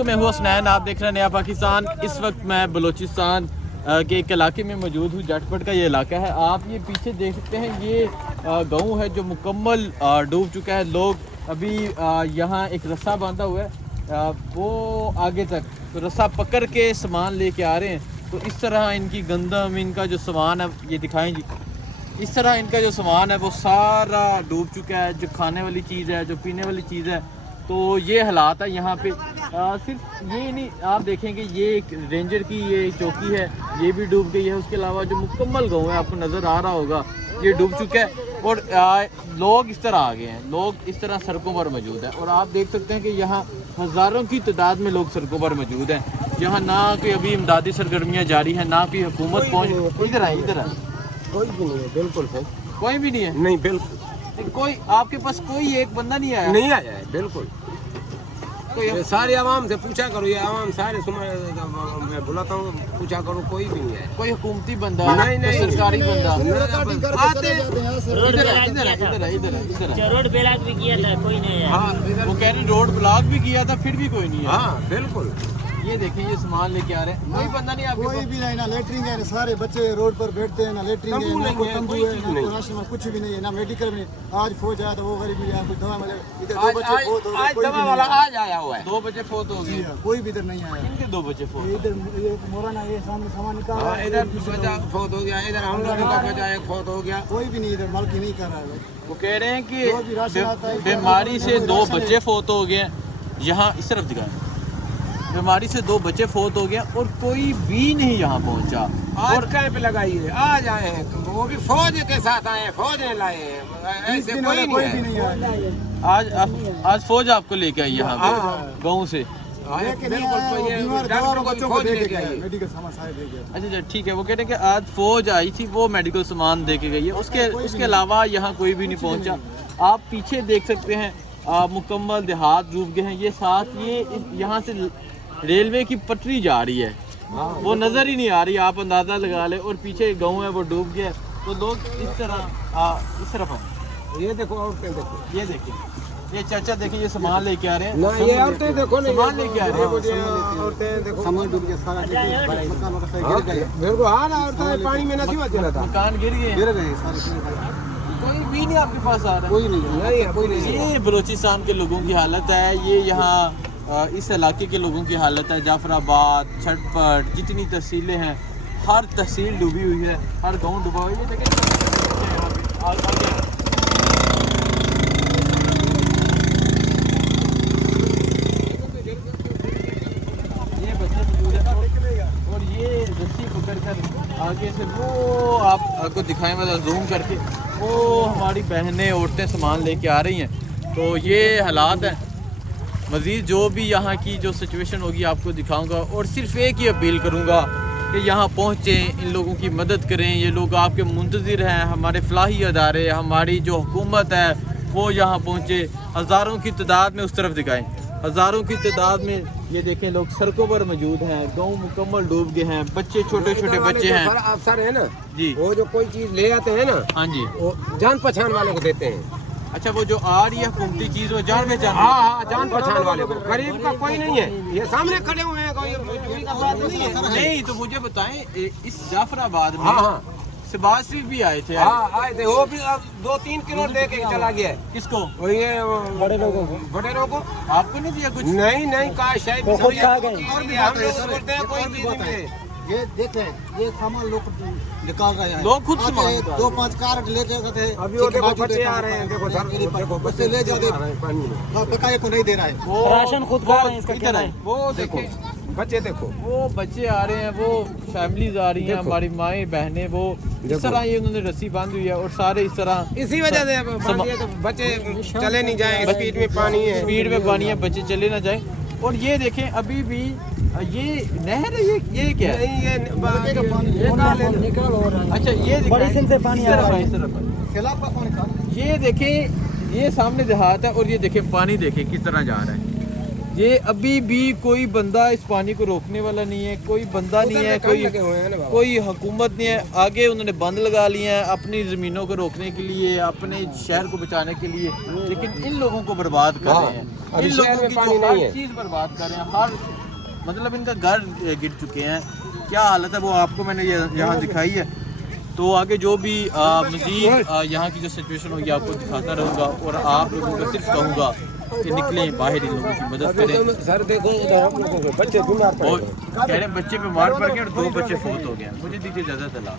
वालेकुम, मैं हूँ हसनैन, आप देख रहे हैं नया पाकिस्तान। इस वक्त मैं बलूचिस्तान के एक इलाके में मौजूद हूँ। जटपट का ये इलाका है। आप ये पीछे देख सकते हैं, ये गांव है जो मुकम्मल डूब चुका है। लोग अभी यहाँ एक रस्सा बांधा हुआ है, वो आगे तक तो रस्सा पकड़ के सामान लेके आ रहे हैं। तो इस तरह इनकी गंदम, इनका जो सामान है, ये दिखाएं जी। इस तरह इनका जो सामान है वो सारा डूब चुका है। जो खाने वाली चीज़ है, जो पीने वाली चीज़ है, तो ये हालात है यहाँ पे। सिर्फ ये नहीं, आप देखेंगे ये एक रेंजर की ये चौकी है, ये भी डूब गई है। उसके अलावा जो मुकम्मल गाँव है, आपको नज़र आ रहा होगा, ये डूब चुका है। और लोग इस तरह आ गए हैं, लोग इस तरह सड़कों पर मौजूद हैं। और आप देख सकते हैं कि यहाँ हज़ारों की तादाद में लोग सड़कों पर मौजूद हैं। यहाँ ना कोई अभी इमदादी सरगर्मियाँ जारी हैं, ना कोई हुकूमत पहुँच। इधर आए, इधर आए। कोई भी नहीं है, बिल्कुल सही। कोई भी नहीं है? नहीं, बिल्कुल कोई आपके पास कोई एक बंदा नहीं आया? नहीं आया है, बिल्कुल। ये सारे आवाम से पूछा करो, ये आवाम सारे मैं बुलाता हूँ, पूछा करो, कोई भी नहीं है। कोई हुकूमती बंदा? नहीं, सरकारी बंदा आते। रोड ब्लॉक भी किया था, कोई नहीं है। हाँ, वो कह रहे रोड ब्लॉक भी किया था, फिर भी कोई नहीं है। हाँ, बिल्कुल। ये देखिए, ये सामान लेके आ रहे हैं, कोई बंदा नहीं आपके? कोई भी नहीं, ना लेटरिंग है, सारे बच्चे रोड पर बैठते हैं, ना लेटरिंग है, ना कोई तंबू है, ना कोई राशन में कुछ भी नहीं है, ना मेडिकल में। आज फौज आया तो वो गरीब है, कुछ दवा मिले। इधर दो बच्चे फोत हो गए, आज दवा वाला आज आया हुआ है। 2 बजे फोत हो गए, कोई भी इधर नहीं आया। इनके 2 बजे फोत। इधर ये मोराना ये सामने सामान निकाला, इधर बच्चा फोत हो गया, इधर हम लोगों का बच्चा एक फोत हो गया। कोई भी नहीं इधर मालकी नहीं कर रहा है। वो कह रहे हैं कि बीमारी से 2 बच्चे फोत हो गए। यहाँ इस तरफ दिखाएं, बीमारी से 2 बच्चे फोत हो गए और कोई भी नहीं यहाँ पहुँचा। और कैंप लगाई है, आज आए हैं, वो भी फौज के साथ आए हैं, फौज ने लाए हैं, ऐसे कोई नहीं है। आज फौज आपको लेके आई यहाँ पे गाँव से? अच्छा, ठीक है। वो कहते हैं कि आज फौज आई थी, वो मेडिकल सामान दे के गई है, उसके अलावा यहाँ कोई भी नहीं पहुँचा। आप पीछे देख सकते हैं, मुकम्मल देहात डूब गए हैं। ये साथ ये यहाँ से रेलवे की पटरी जा रही है, वो नज़र ही नहीं आ रही, आप अंदाज़ा लगा ले। और पीछे गाँव है वो डूब गया। तो लोग इस तरफ हैं। ये देखो, औरतें देखो, ये देखिए, ये चाचा देखिए, ये सामान लेके आ रहे हैं ना, ये औरतें देखो, सामान लेके आ रहे हैं। औरतें देखो, सामान डूब गया सारा, गिर गए। मेरे को हाँ ना, औरतें पानी में नहीं बचा था, मकान गिर गए सारे। कोई भी नहीं आपके पास आ रहा? कोई नहीं, कोई नहीं। ये बलूचिस्तान के लोगों की हालत है, ये यहाँ इस इलाके के लोगों की हालत है। जाफराबाद, छटपट, जितनी तहसीलें हैं, हर तहसील डूबी हुई है, हर गांव डूबा हुआ है। ये बच्चे मौजूद हैं और ये रस्सी पकड़ कर आगे से वो आपको दिखाएं, मतलब जूम करके, वो हमारी बहनें, औरतें सामान लेके आ रही हैं। तो ये हालात हैं। मज़ीद जो भी यहाँ की जो सिचुएशन होगी आपको दिखाऊंगा। और सिर्फ एक ही अपील करूँगा कि यहाँ पहुँचें, इन लोगों की मदद करें। ये लोग आपके मुंतज़िर हैं, हमारे फलाही अदारे, हमारी जो हुकूमत है वो यहाँ पहुँचे। हज़ारों की तादाद में उस तरफ दिखाएं, हज़ारों की तादाद में ये देखें, लोग सड़कों पर मौजूद हैं। गाँव मुकम्मल डूब गए हैं, बच्चे, छोटे छोटे बच्चे हैं। अफसर है ना जी, वो जो कोई चीज़ ले आते हैं ना, हाँ जी, वो जान पहचान वाले को देते हैं। अच्छा, वो जो आ रही है हुकूमती चीज़, वो जान पहचान? हाँ, जान पहचान वाले को, गरीब का कोई नहीं है। ये सामने खड़े हुए हैं, कोई चोरी का बात नहीं है। नहीं, तो मुझे बताएं, इस जाफराबाद में हाँ, शहबाज शरीफ भी आए थे? हाँ, आए थे, वो भी अब 2-3 किलो लेके चला गया है। किसको? वो ये बड़े लोगों को। आपको नहीं दिया कुछ? नहीं, कहा शायद और भी बात है, कोई चीज़ नहीं है। ये देखें, ये सामान लोग निकाल रहे हैं, लोग खुद सामान निकाल 2-5 कार ले जाते हैं। अभी वो देखो बच्चे आ रहे हैं, देखो सर, देखो बच्चे ले जाते, पानी में। पकाए को नहीं दे रहा है। वो राशन खुद खा रहे हैं, इसका क्या है? वो देखो बच्चे, देखो वो बच्चे आ रहे हैं, वो फैमिलीज आ रही हैं, हमारी माएँ बहनें, वो इस तरह ये उन्होंने रस्सी बांधी हुई है और सारे इस तरह। इसी वजह से तो बच्चे चले नहीं जाए, स्पीड में पानी है, स्पीड में पानी है, बच्चे चले ना जाएं। और ये देखें, अभी भी ये नहर है, ये क्या है? नहीं, ये अच्छा, ये बड़ी से पानी आ रहा है। इस तरफ ये देखें, ये सामने देहात है और ये देखें पानी, देखें किस तरह जा रहा है। ये अभी भी कोई बंदा इस पानी को रोकने वाला नहीं है, कोई बंदा नहीं है, कोई हुकूमत नहीं है। आगे उन्होंने बंद लगा लिए हैं अपनी ज़मीनों को रोकने के लिए, अपने शहर को बचाने के लिए, लेकिन इन लोगों को बर्बाद कर रहे हैं। इन लोगों की जो हर चीज़ बर्बाद कर रहे हैं, हर मतलब इनका घर गिर चुके हैं। क्या हालत है वो आपको मैंने यहाँ दिखाई है। तो आगे जो भी मज़ीद यहाँ की जो सिचुएशन होगी आपको दिखाता रहूँगा, और आप लोगों को सिर्फ कहूँगा कि निकलें बाहर, इन लोगों की मदद करें। सर देखो बच्चे बीमार और कह रहे हैं बच्चे बीमार पड़ गए और 2 बच्चे फौत हो गए। मुझे दीजिए इजाज़त अल्लाह।